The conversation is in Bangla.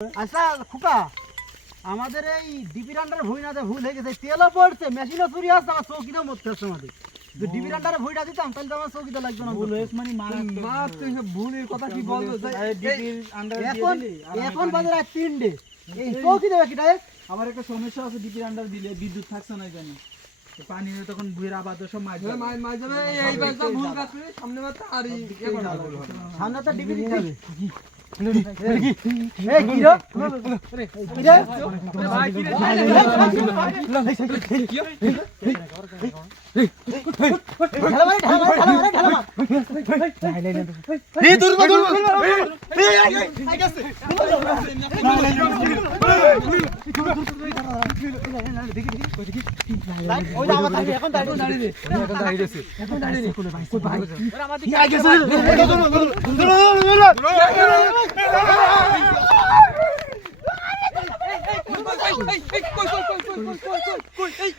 আচ্ছা খুকা, আমাদের এই ডিপি রান্ডার ভুইনাতে ভুল হয়ে গেছে, তেলও পড়ছে, মেশিনও চুরি আসছে, আমার চৌকিটাও মরতে আসছে আমাদের। ডিপি রান্ডারে ভুইটা দিতাম তাহলে তো আমার চৌকিটা লাগতো না। ভুল হয়েছে মানে ভুলের কথা কি বলবো? এখন বাজে রাত 3টে, এই চৌকি দেবে কিটা? আমার একটা সমস্যা আছে, ডিপি আন্ডার দিলে বিদ্যুৎ থাকছে না জানি, পানি তখন ভুঁইয়ের আবাদ সব মাছ যাবে। এই বারটা ভুল কাজ করে সামনে বারটা আর সামনে তো ডিপি দিতে হবে। এই কি রে? কি রে? ভাই কি রে? ঢালা মারে এই দূরবা এই গেছে ওই আমার থাকে এখন দাঁড়িয়ে গেছে এখন দাঁড়িয়ে ভাই কি আগে গেছে